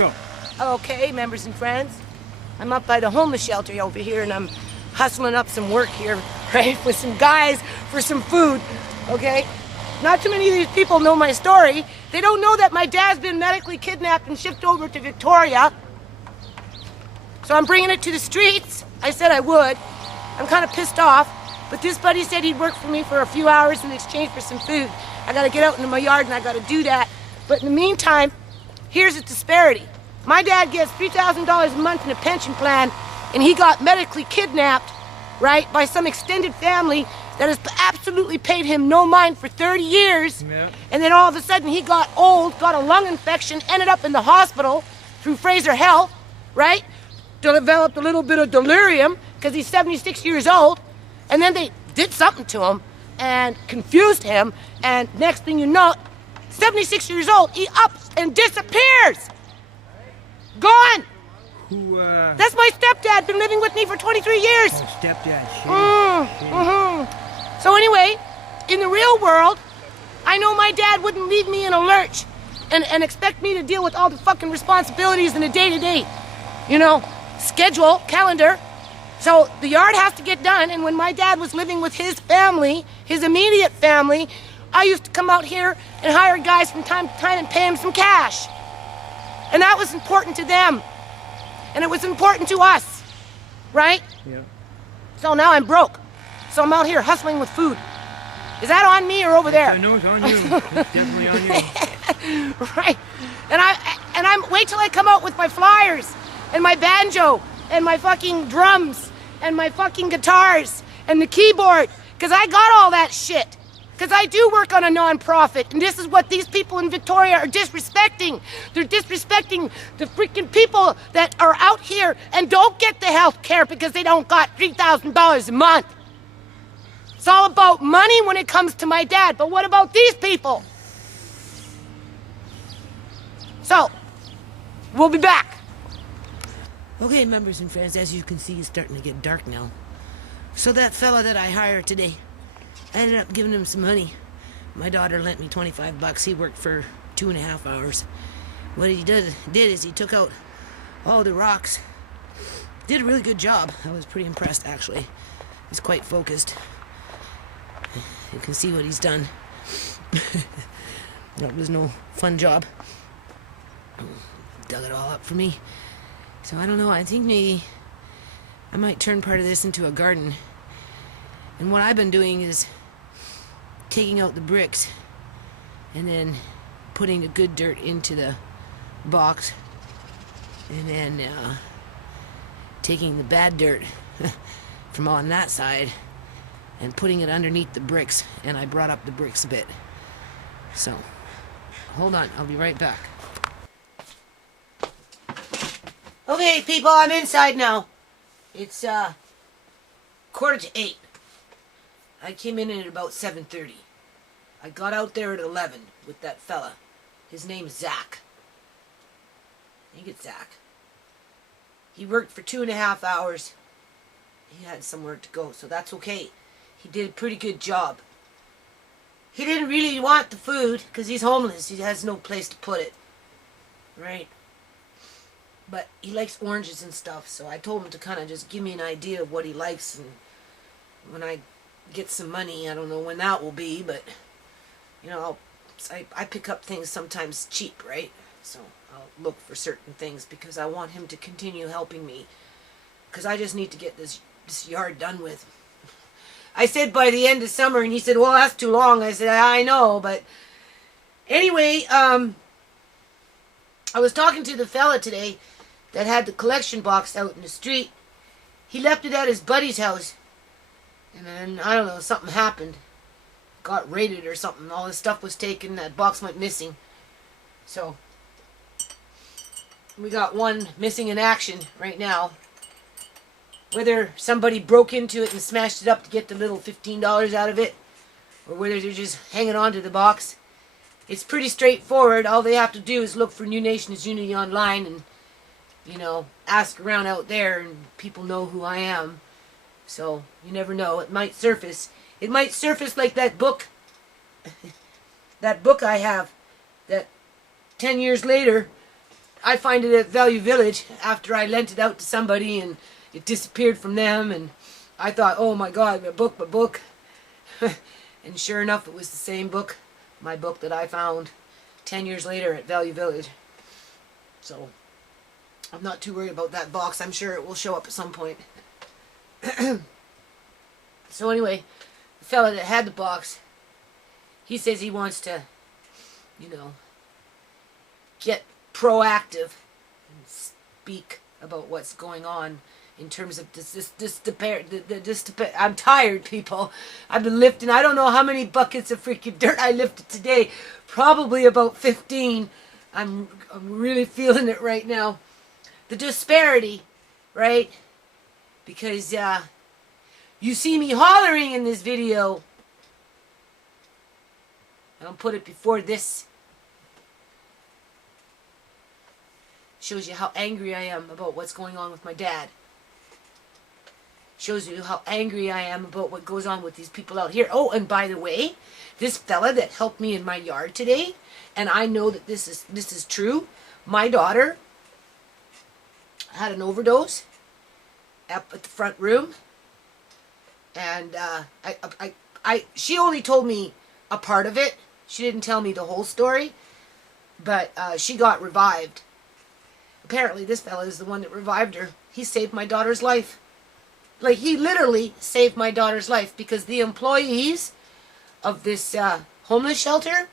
go. Okay, members and friends. I'm up by the homeless shelter over here, and I'm hustling up some work here, right, with some guys for some food, okay? Not too many of these people know my story. They don't know that my dad's been medically kidnapped and shipped over to Victoria. So I'm bringing it to the streets. I said I would. I'm kind of pissed off, but this buddy said he'd work for me for a few hours in exchange for some food. I gotta get out into my yard and I gotta do that. But in the meantime, here's a disparity. My dad gets $3,000 a month in a pension plan, and he got medically kidnapped, right, by some extended family that has absolutely paid him no mind for 30 years. Yeah. And then all of a sudden he got old, got a lung infection, ended up in the hospital through Fraser Health, right? Developed a little bit of delirium because he's 76 years old. And then they did something to him and confused him. And next thing you know, 76 years old, he ups and disappears. Gone. That's my stepdad, been living with me for 23 years. Oh, stepdad, shit. So anyway, in the real world, I know my dad wouldn't leave me in a lurch and expect me to deal with all the fucking responsibilities in a day-to-day, schedule, calendar. So the yard has to get done, and when my dad was living with his family, his immediate family, I used to come out here and hire guys from time to time and pay them some cash. And that was important to them. And it was important to us, right? Yeah. So now I'm broke. So I'm out here hustling with food. Is that on me or over there? No, it's on you. It's definitely on you. Right. And I'm wait till I come out with my flyers and my banjo and my fucking drums and my fucking guitars and the keyboard, because I got all that shit. Because I do work on a non-profit, and this is what these people in Victoria are disrespecting. They're disrespecting the freaking people that are out here and don't get the health care because they don't got $3,000 a month. It's all about money when it comes to my dad, but what about these people? So, we'll be back. Okay, members and friends, as you can see, it's starting to get dark now. So that fella that I hired today, I ended up giving him some money. My daughter lent me $25. He worked for 2.5 hours. What he did is he took out all the rocks. Did a really good job. I was pretty impressed, actually. He's quite focused. You can see what he's done. That was no fun job. Dug it all up for me. So I don't know, I think maybe I might turn part of this into a garden. And what I've been doing is taking out the bricks and then putting the good dirt into the box, and then taking the bad dirt from on that side and putting it underneath the bricks. And I brought up the bricks a bit. So hold on, I'll be right back. Okay people, I'm inside now. It's 7:45. I came in at about 7:30. I got out there at 11 with that fella. His name's Zach. I think it's Zach. He worked for 2.5 hours. He had somewhere to go, so that's okay. He did a pretty good job. He didn't really want the food because he's homeless. He has no place to put it. Right? But he likes oranges and stuff, so I told him to kind of just give me an idea of what he likes, and when I get some money, I don't know when that will be, but I pick up things sometimes cheap, right? So I'll look for certain things because I want him to continue helping me, because I just need to get this yard done with. I said by the end of summer, and he said, well, that's too long. I said, I know, but anyway, I was talking to the fella today that had the collection box out in the street. He left it at his buddy's house. And then, I don't know, something happened. Got raided or something. All his stuff was taken. That box went missing. So, we got one missing in action right now. Whether somebody broke into it and smashed it up to get the little $15 out of it, or whether they're just hanging on to the box. It's pretty straightforward. All they have to do is look for New Nations Unity online and, ask around out there, and people know who I am. So, you never know. It might surface. It might surface like that book. That book I have. That 10 years later, I find it at Value Village after I lent it out to somebody and it disappeared from them, and I thought, oh my God, my book. And sure enough, it was the same book, my book that I found 10 years later at Value Village. So I'm not too worried about that box. I'm sure it will show up at some point. So anyway, the fella that had the box, he says he wants to, get proactive and speak about what's going on in terms of I'm tired, people. I've been lifting, I don't know how many buckets of freaking dirt I lifted today. Probably about 15. I'm really feeling it right now. The disparity, right? Because you see me hollering in this video. I'll put it before this. Shows you how angry I am about what's going on with my dad. Shows you how angry I am about what goes on with these people out here. Oh, and by the way, this fella that helped me in my yard today, and I know that this is true. My daughter had an overdose up at the front room, and she only told me a part of it. She didn't tell me the whole story, but she got revived. Apparently, this fella is the one that revived her. He saved my daughter's life. Like, he literally saved my daughter's life, because the employees of this homeless shelter,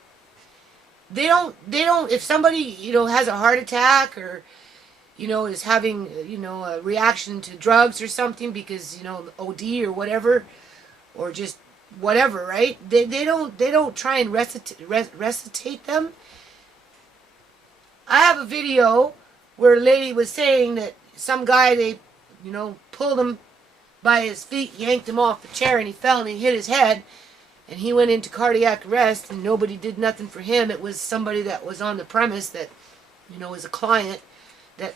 they don't, if somebody, has a heart attack or, is having, a reaction to drugs or something because, OD or whatever, or just whatever, right? They don't try and resuscitate them. I have a video where a lady was saying that some guy, they, pulled him by his feet, yanked him off the chair, and he fell and he hit his head, and he went into cardiac arrest, and nobody did nothing for him. It was somebody that was on the premise that, was a client that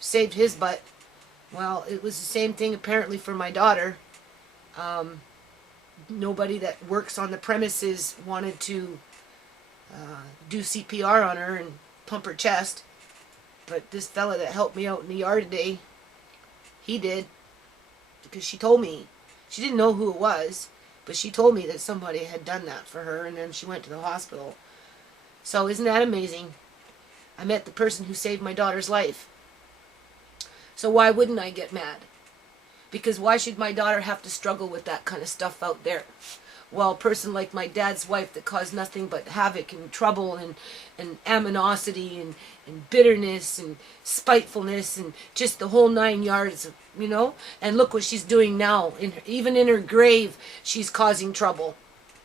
saved his butt. Well, it was the same thing apparently for my daughter. Nobody that works on the premises wanted to do CPR on her and pump her chest. But this fella that helped me out in the yard today, he did. Because she told me. She didn't know who it was, but she told me that somebody had done that for her, and then she went to the hospital. So isn't that amazing? I met the person who saved my daughter's life. So why wouldn't I get mad? Because why should my daughter have to struggle with that kind of stuff out there? Well, a person like my dad's wife that caused nothing but havoc and trouble and animosity and bitterness and spitefulness and just the whole 9 yards, And look what she's doing now. Even in her grave, she's causing trouble,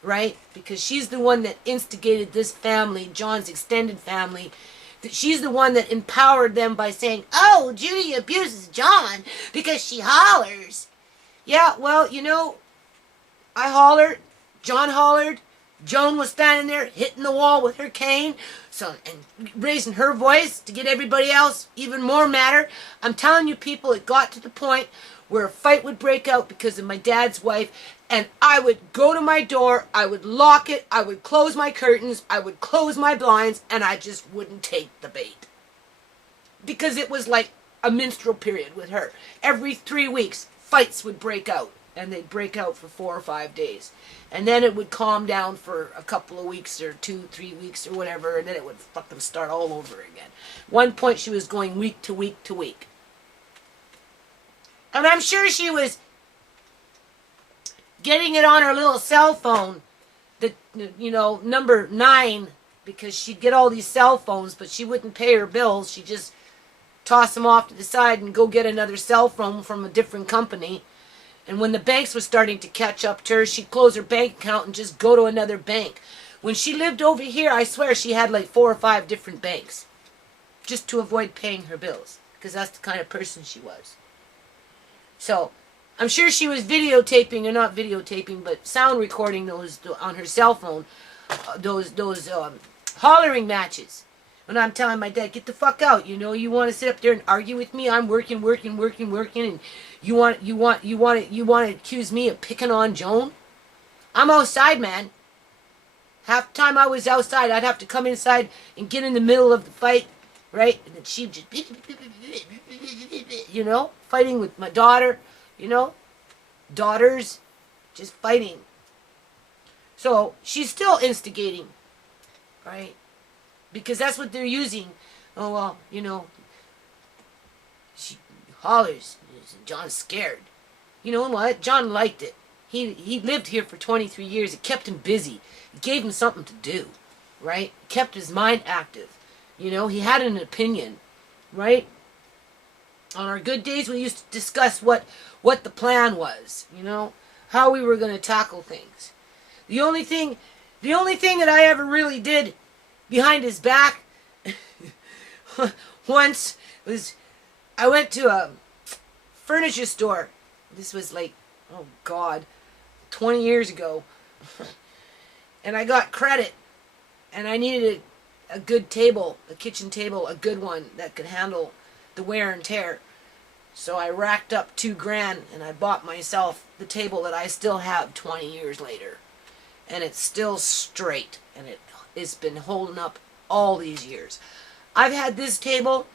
right? Because she's the one that instigated this family, John's extended family. She's the one that empowered them by saying, oh, Judy abuses John because she hollers. Yeah, well, I hollered. John hollered. Joan was standing there hitting the wall with her cane, and raising her voice to get everybody else even more madder. I'm telling you, people, it got to the point where a fight would break out because of my dad's wife, and I would go to my door, I would lock it, I would close my curtains, I would close my blinds, and I just wouldn't take the bait. Because it was like a menstrual period with her. Every 3 weeks, fights would break out. And they'd break out for 4 or 5 days. And then it would calm down for a couple of weeks or 2-3 weeks or whatever, and then it would fucking start all over again. One point she was going week to week to week. And I'm sure she was getting it on her little cell phone, number 9, because she'd get all these cell phones, but she wouldn't pay her bills. She'd just toss them off to the side and go get another cell phone from a different company. And when the banks were starting to catch up to her, she'd close her bank account and just go to another bank. When she lived over here, I swear she had like 4 or 5 different banks. Just to avoid paying her bills. Because that's the kind of person she was. So, I'm sure she was videotaping, or not videotaping, but sound recording those on her cell phone. Those hollering matches. When I'm telling my dad, get the fuck out. You want to sit up there and argue with me? I'm working, and you want to accuse me of picking on Joan? I'm outside, man. Half the time I was outside, I'd have to come inside and get in the middle of the fight right? And then she just, you know, fighting with my daughter, you know, daughters, just fighting. So she's still instigating, right? Because that's what they're using. Oh, well, you know, she hollers. John's scared. You know what? John liked it. He lived here for 23 years. It kept him busy. It gave him something to do, right? It kept his mind active. You know, he had an opinion, right? On our good days, we used to discuss what the plan was, you know, how we were going to tackle things. The only thing that I ever really did behind his back once was I went to a furniture store. This was like, oh God, 20 years ago. And I got credit. And I needed a good table, a kitchen table, a good one that could handle the wear and tear. So I racked up $2,000 and I bought myself the table that I still have 20 years later. And it's still straight. And it's been holding up all these years. I've had this table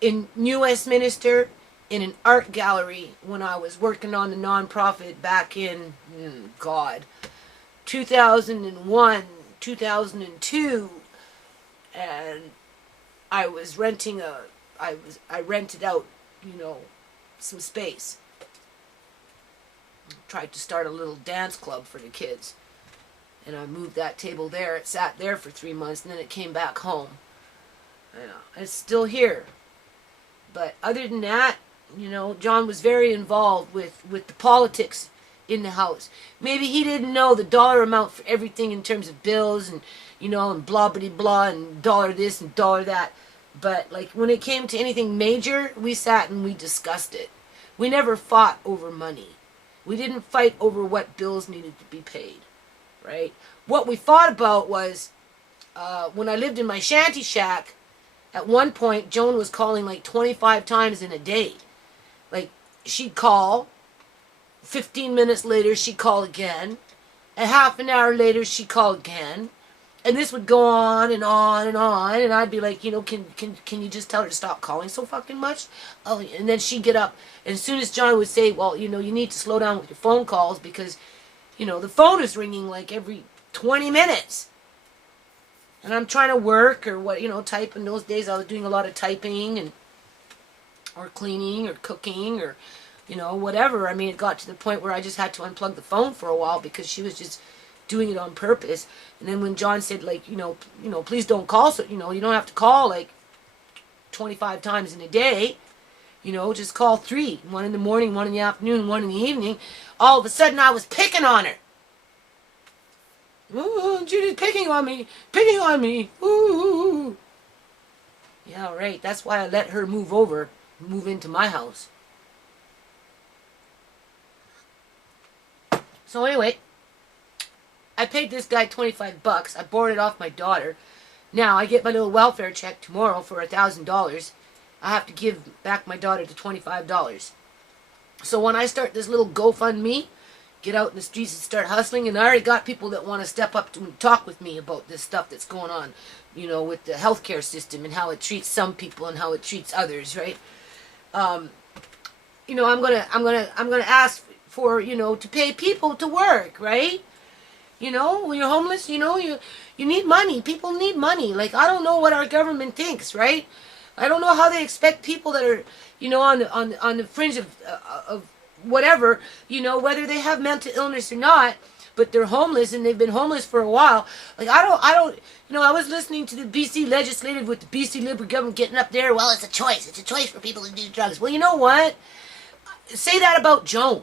in New Westminster in an art gallery when I was working on the nonprofit back in, 2001, 2002. And I was renting I rented out, you know, some space. Tried to start a little dance club for the kids. And I moved that table there. It sat there for 3 months and then it came back home. You know, it's still here. But other than that, you know, John was very involved with the politics in the house. Maybe he didn't know the dollar amount for everything in terms of bills and, you know, and blah blah blah and dollar this and dollar that. But like when it came to anything major, we sat and we discussed it. We never fought over money. We didn't fight over what bills needed to be paid, right? What we fought about was when I lived in my shanty shack. At one point, Joan was calling like 25 times in a day. Like, she'd call. 15 minutes later, she'd call again. A half an hour later, she'd call again. And this would go on and on and on. And I'd be like, you know, can you just tell her to stop calling so fucking much? Oh, and then she'd get up. And as soon as John would say, well, you know, you need to slow down with your phone calls because, you know, the phone is ringing like every 20 minutes. And I'm trying to work or what, you know, type. In those days I was doing a lot of typing and or cleaning or cooking or, you know, whatever. I mean, it got to the point where I just had to unplug the phone for a while because she was just doing it on purpose. And then when John said, like, you know, please don't call, so, you know, you don't have to call like 25 times in a day. You know, just call 3. 1 in the morning, 1 in the afternoon, 1 in the evening. All of a sudden I was picking on her. Ooh, Judy's picking on me. Picking on me. Ooh. Yeah, right. That's why I let her move into my house. So anyway, I paid this guy $25. I borrowed it off my daughter. Now I get my little welfare check tomorrow for $1,000. I have to give back my daughter the $25. So when I start this little GoFundMe, get out in the streets and start hustling, and I already got people that want to step up to talk with me about this stuff that's going on, you know, with the healthcare system and how it treats some people and how it treats others, right? You know, I'm gonna ask for, you know, to pay people to work, right? You know, when you're homeless, you know, you need money. People need money. Like, I don't know what our government thinks, right? I don't know how they expect people that are, you know, on the fringe of whatever, you know, whether they have mental illness or not, but they're homeless and they've been homeless for a while. Like, I don't, you know, I was listening to the BC legislative with the BC Liberal government getting up there. Well, it's a choice. It's a choice for people to do drugs. Well, you know what? Say that about Joan.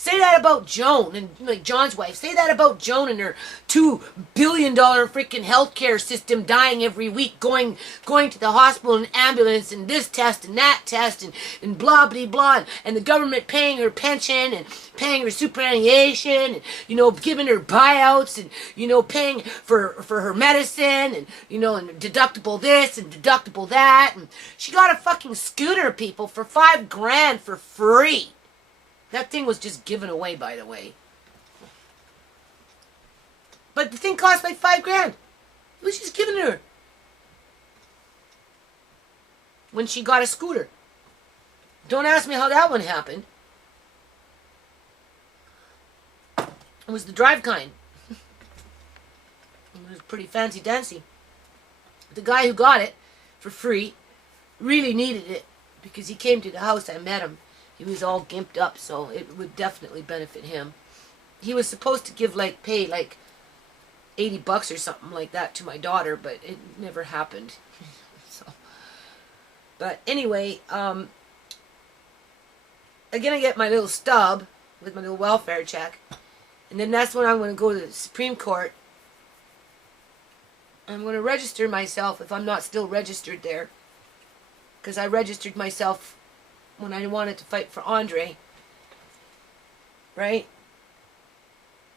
Say that about Joan and like John's wife. Say that about Joan and her $2 billion freaking healthcare system dying every week, going to the hospital in an ambulance and this test and that test and blah blah blah, and the government paying her pension and paying her superannuation and, you know, giving her buyouts and, you know, paying for her medicine and, you know, and deductible this and deductible that, and she got a fucking scooter, people, for $5,000 for free. That thing was just given away, by the way. But the thing cost like $5,000. It was just given to her. when she got a scooter. Don't ask me how that one happened. It was the drive kind. It was pretty fancy dancy. The guy who got it for free really needed it because he came to the house. I met him. He was all gimped up, so it would definitely benefit him. He was supposed to give pay $80 or something like that to my daughter, but it never happened. So, but anyway, I'm gonna get my little stub with my little welfare check, and then that's when I'm gonna go to the Supreme Court. I'm gonna register myself if I'm not still registered there, because I registered myself when I wanted to fight for Andre, right?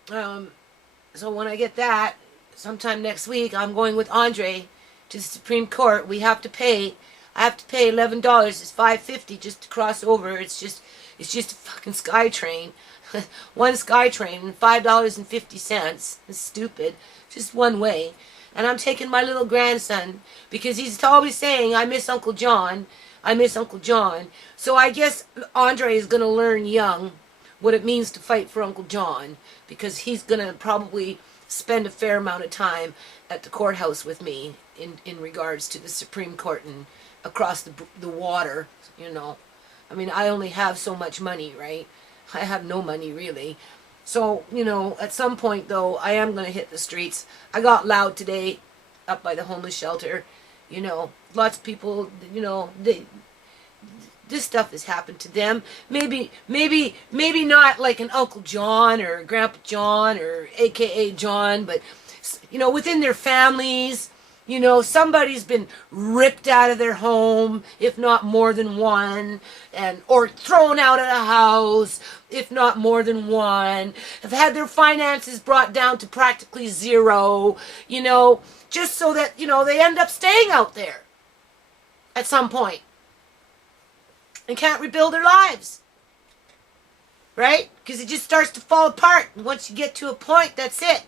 So when I get that, sometime next week, I'm going with Andre to the Supreme Court. I have to pay $11. It's $5.50 just to cross over. It's just a fucking SkyTrain. One SkyTrain and $5.50. It's stupid. Just one way. And I'm taking my little grandson because he's always saying, I miss Uncle John. I miss Uncle John. So I guess Andre is going to learn young what it means to fight for Uncle John, because he's going to probably spend a fair amount of time at the courthouse with me in regards to the Supreme Court and across the water, you know. I mean, I only have so much money, right? I have no money, really. So, you know, at some point, though, I am going to hit the streets. I got loud today up by the homeless shelter. You know, lots of people, you know, this stuff has happened to them. Maybe not like an Uncle John or Grandpa John or AKA John, but, you know, within their families, you know, somebody's been ripped out of their home, if not more than one, or thrown out of the house, if not more than one, have had their finances brought down to practically zero, you know, just so that, you know, they end up staying out there at some point and can't rebuild their lives, right? Because it just starts to fall apart. And once you get to a point, that's it.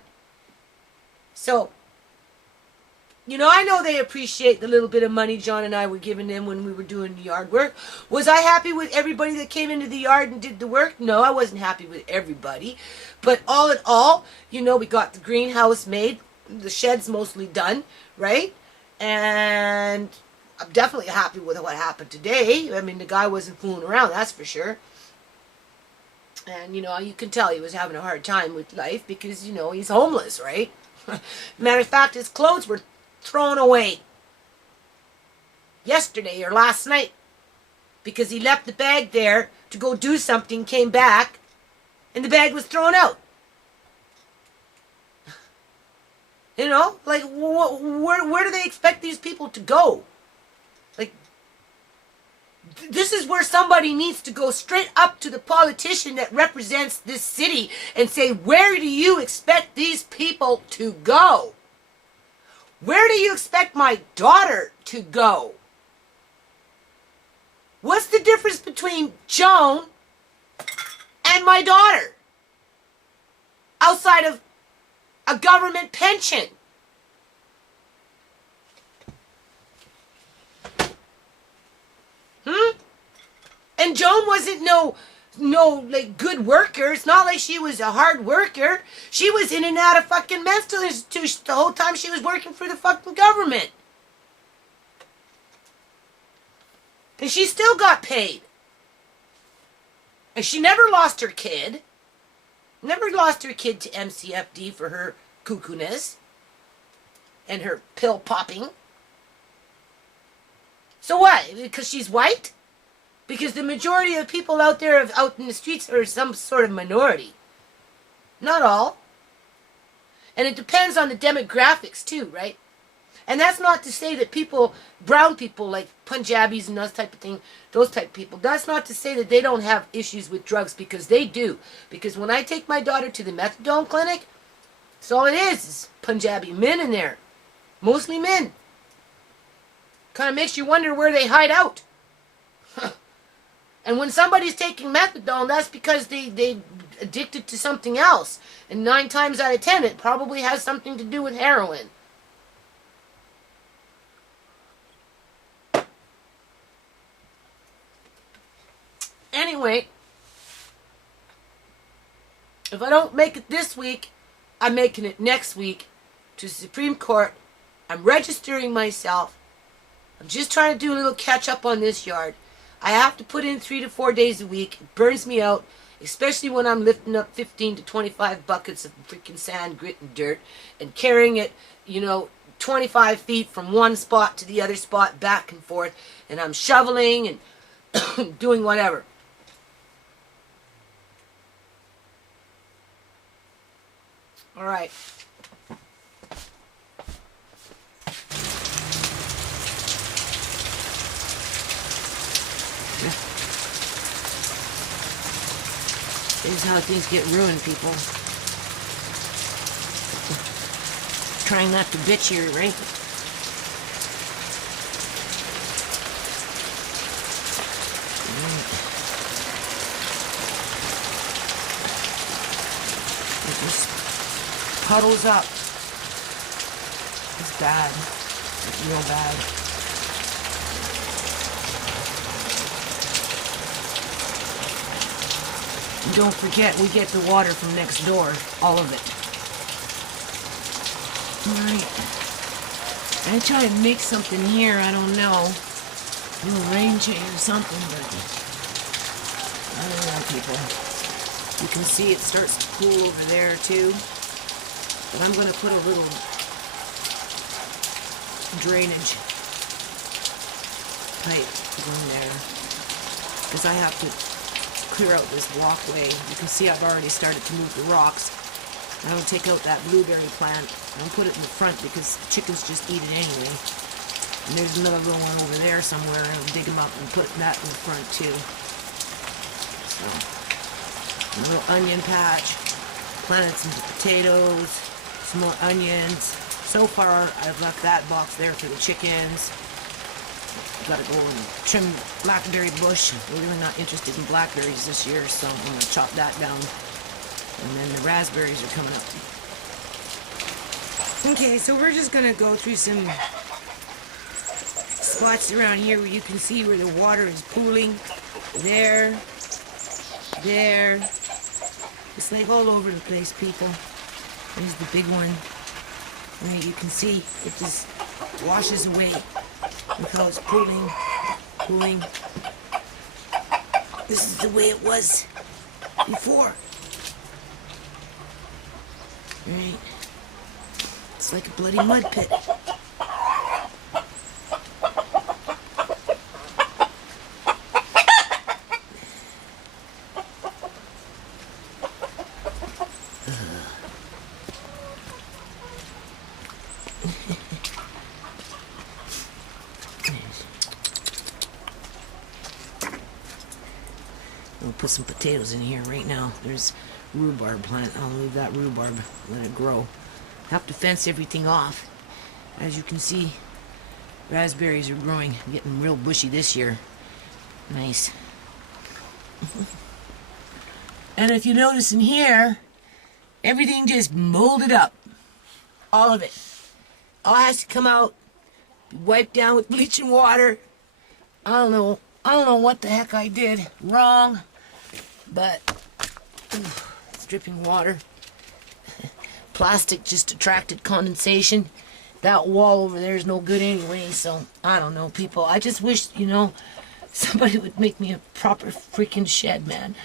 So, you know, I know they appreciate the little bit of money John and I were giving them when we were doing the yard work. Was I happy with everybody that came into the yard and did the work? No, I wasn't happy with everybody. But all in all, you know, we got the greenhouse made. The shed's mostly done, right? And I'm definitely happy with what happened today. I mean, the guy wasn't fooling around, that's for sure. And, you know, you can tell he was having a hard time with life because, you know, he's homeless, right? Matter of fact, his clothes were thrown away yesterday or last night because he left the bag there to go do something, came back, and the bag was thrown out. You know, like, where do they expect these people to go? Like, this is where somebody needs to go straight up to the politician that represents this city and say, where do you expect these people to go? Where do you expect my daughter to go? What's the difference between Joan and my daughter? Outside of a government pension. And Joan wasn't no like good worker. It's not like she was a hard worker. She was in and out of fucking mental institutions the whole time she was working for the fucking government. And she still got paid. And she never lost her kid. Never lost her kid to MCFD for her cuckoo-ness and her pill popping. So what? Because she's white? Because the majority of people out there, out in the streets, are some sort of minority. Not all. And it depends on the demographics too, right? And that's not to say that people, brown people like Punjabis and those type of people, that's not to say that they don't have issues with drugs, because they do. Because when I take my daughter to the methadone clinic, that's all it is Punjabi men in there. Mostly men. Kind of makes you wonder where they hide out. And when somebody's taking methadone, that's because they addicted to something else. And 9 times out of 10, it probably has something to do with heroin. anyway, if I don't make it this week, I'm making it next week to the Supreme Court. I'm registering myself. I'm just trying to do a little catch up on this yard. I have to put in 3 to 4 days a week. It burns me out, especially when I'm lifting up 15 to 25 buckets of freaking sand, grit, and dirt and carrying it, 25 feet from one spot to the other spot, back and forth, and I'm shoveling and doing whatever. All right. This is how things get ruined, people. Trying not to bitch here, right? It just puddles up. It's bad. It's real bad. And don't forget, we get the water from next door. All of it. Alright. I'm trying to make something here, I don't know. A little rain chain or something, but I don't know, people. You can see it starts to cool over there too. But I'm going to put a little drainage pipe in there, because I have to clear out this walkway. You can see I've already started to move the rocks. I don't take out that blueberry plant. I don't put it in the front because chickens just eat it anyway. And there's another little one over there somewhere. I'll dig them up and put that in the front too. So, a little onion patch. Planted some potatoes, some more onions. So far, I've left that box there for the chickens. Gotta go and trim blackberry bush. We're really not interested in blackberries this year, so I'm gonna chop that down. And then the raspberries are coming up. Okay, so we're just gonna go through some spots around here where you can see where the water is pooling. There. It's like all over the place, people. There's the big one. Right, you can see it just washes away. Look how it's pooling. This is the way it was before. Right? It's like a bloody mud pit. We'll put some potatoes in here right now. There's rhubarb plant. I'll leave that rhubarb, let it grow. Have to fence everything off. As you can see, raspberries are growing, getting real bushy this year. Nice. And if you notice in here, everything just molded up. All of it. All has to come out, be wiped down with bleaching water. I don't know what the heck I did wrong, but it's dripping water. Plastic just attracted condensation. That wall over there is no good anyway, so I don't know, people. I just wish, somebody would make me a proper freaking shed, man.